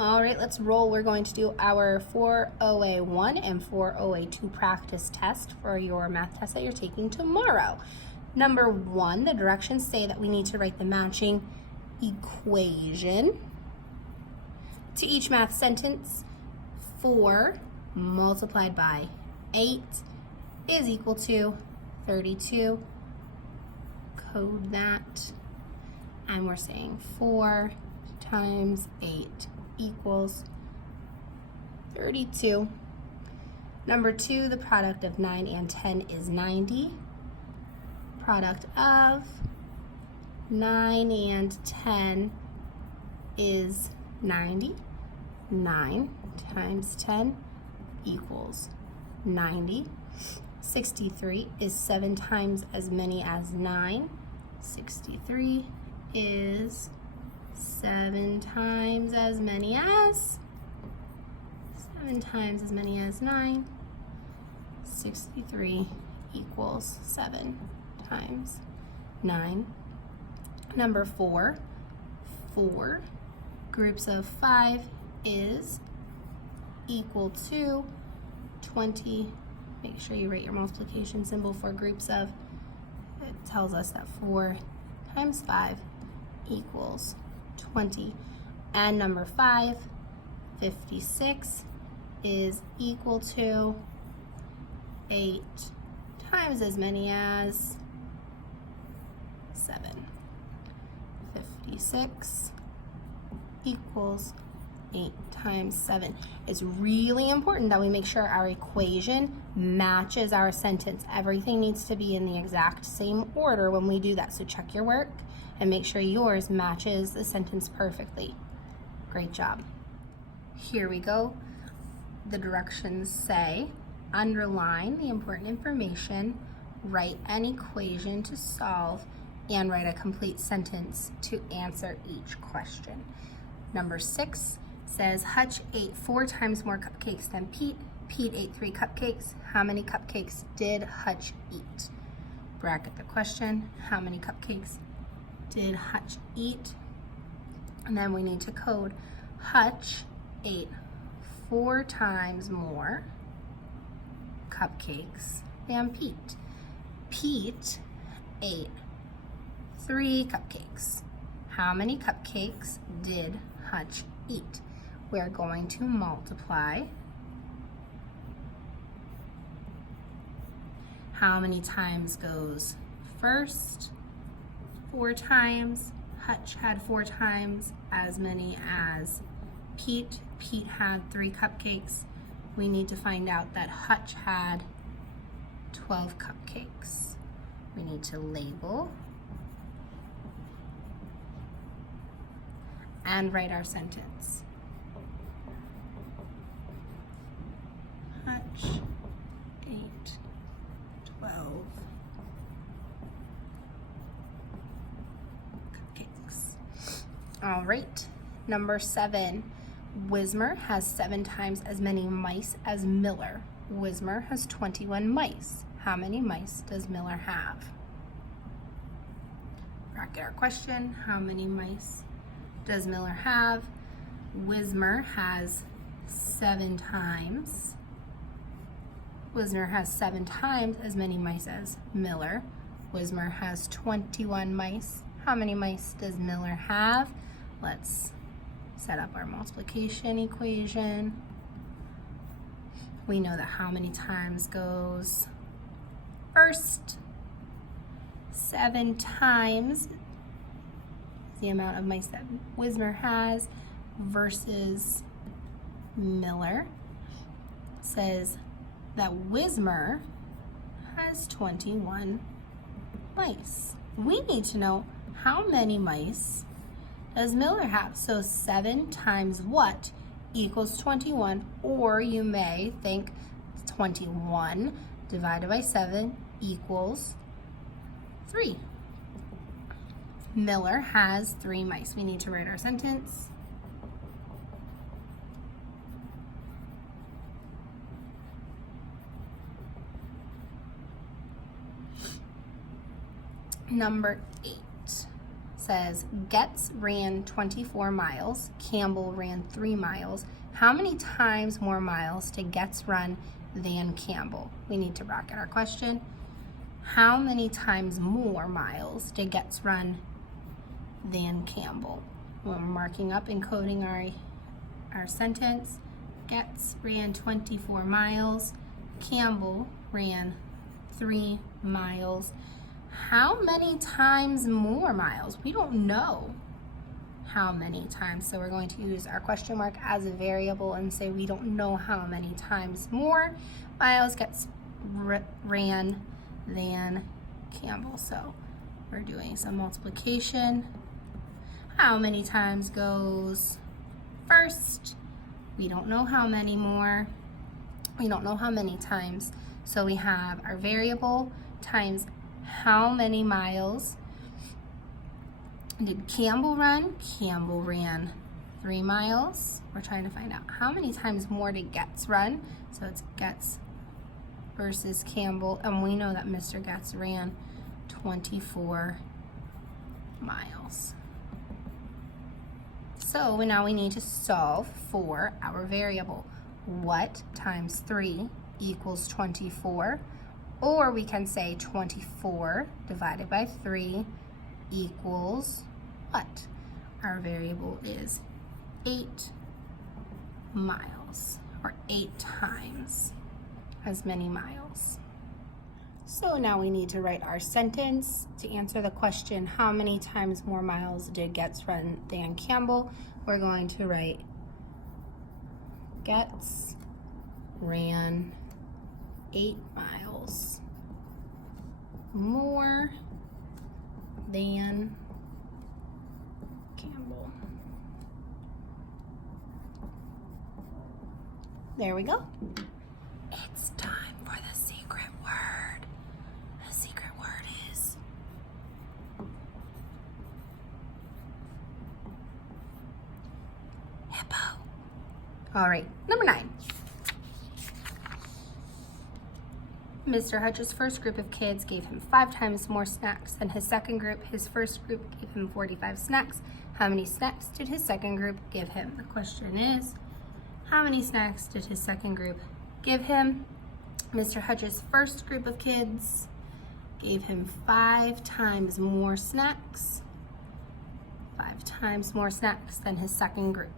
All right, let's roll. We're going to do our 4.OA.1 and 4.OA.2 practice test for your math test that you're taking tomorrow. Number 1, the directions say that we need to write the matching equation to each math sentence. 4 multiplied by 8 is equal to 32. Code that. And we're saying 4 times 8 equals 32. Number 2, the product of 9 and 10 is 90. Product of 9 and 10 is 90. 9 times 10 equals 90. 63 is 7 times as many as 9. 63 is 7 times as many as 9. 63 equals 7 times 9. Number 4, 4 groups of 5 is equal to 20. Make sure you write your multiplication symbol for groups of. It tells us that 4 times 5 equals 20. And number 5, 56 is equal to 8 times as many as 7. 56 equals 8 times 7. It's really important that we make sure our equation matches our sentence. Everything needs to be in the exact same order when we do that. So check your work and make sure yours matches the sentence perfectly. Great job. Here we go. The directions say, underline the important information, write an equation to solve, and write a complete sentence to answer each question. Number 6 says, Hutch ate 4 times more cupcakes than Pete. Pete ate 3 cupcakes. How many cupcakes did Hutch eat? Bracket the question. How many cupcakes did Hutch eat? And then we need to code Hutch ate 4 times more cupcakes than Pete. Pete ate 3 cupcakes. How many cupcakes did Hutch eat? We're going to multiply. How many times goes first? 4 times. Hutch had 4 times as many as Pete. Pete had 3 cupcakes. We need to find out that Hutch had 12 cupcakes. We need to label and write our sentence. Hutch ate 12 cupcakes. All right, number 7. Wismer has 7 times as many mice as Miller. Wismer has 21 mice. How many mice does Miller have? Bracket our question. How many mice does Miller have? Wismer has 7 times. Wismer has 7 times as many mice as Miller. Wismer has 21 mice. How many mice does Miller have? Let's set up our multiplication equation. We know that how many times goes first. 7 times the amount of mice that Wismer has versus Miller says that Wismer has 21 mice. We need to know how many mice does Miller have. So 7 times what equals 21, or you may think 21 divided by 7 equals 3. Miller has 3 mice. We need to write our sentence. Number 8 says, Getz ran 24 miles, Campbell ran 3 miles. How many times more miles did Getz run than Campbell? We need to bracket our question. How many times more miles did Getz run than Campbell? We're marking up and coding our sentence. Getz ran 24 miles, Campbell ran 3 miles. How many times more miles? We don't know how many times, so we're going to use our question mark as a variable and say we don't know how many times more miles Getz ran than Campbell. So we're doing some multiplication. How many times goes first? We don't know how many more. We don't know how many times. So we have our variable times how many miles did Campbell run? Campbell ran 3 miles. We're trying to find out how many times more did Getz run. So it's Getz versus Campbell. And we know that Mr. Getz ran 24 miles. So now we need to solve for our variable. What times 3 equals 24? Or we can say 24 divided by 3 equals what? Our variable is 8 miles, or 8 times as many miles. So now we need to write our sentence to answer the question, how many times more miles did Getz run than Campbell? We're going to write Getz ran 8 miles more than Campbell. There we go. It's time for the secret word. The secret word is hippo. All right, number 9. Mr. Hutch's first group of kids gave him 5 times more snacks than his second group. His first group gave him 45 snacks. How many snacks did his second group give him? The question is, how many snacks did his second group give him? Mr. Hutch's first group of kids gave him 5 times more snacks. 5 times more snacks than his second group.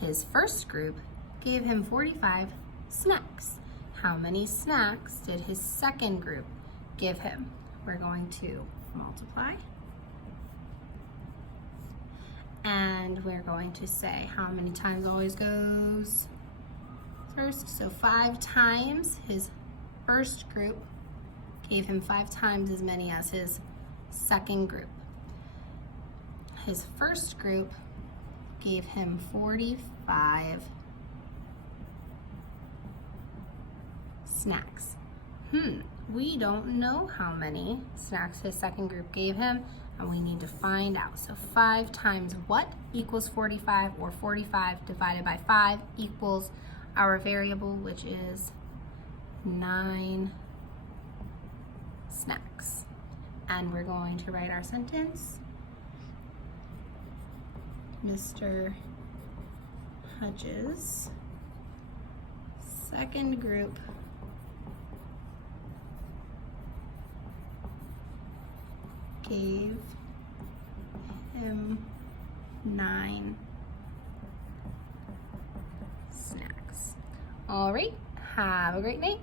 His first group gave him 45 snacks. How many snacks did his second group give him? We're going to multiply. And we're going to say how many times always goes first. So 5 times his first group gave him 5 times as many as his second group. His first group gave him 45 snacks. We don't know how many snacks his second group gave him, and we need to find out. So 5 times what equals 45, or 45 divided by 5 equals our variable, which is 9 snacks. And we're going to write our sentence. Mr. Hutch's second group gave him 9 snacks. All right, have a great night.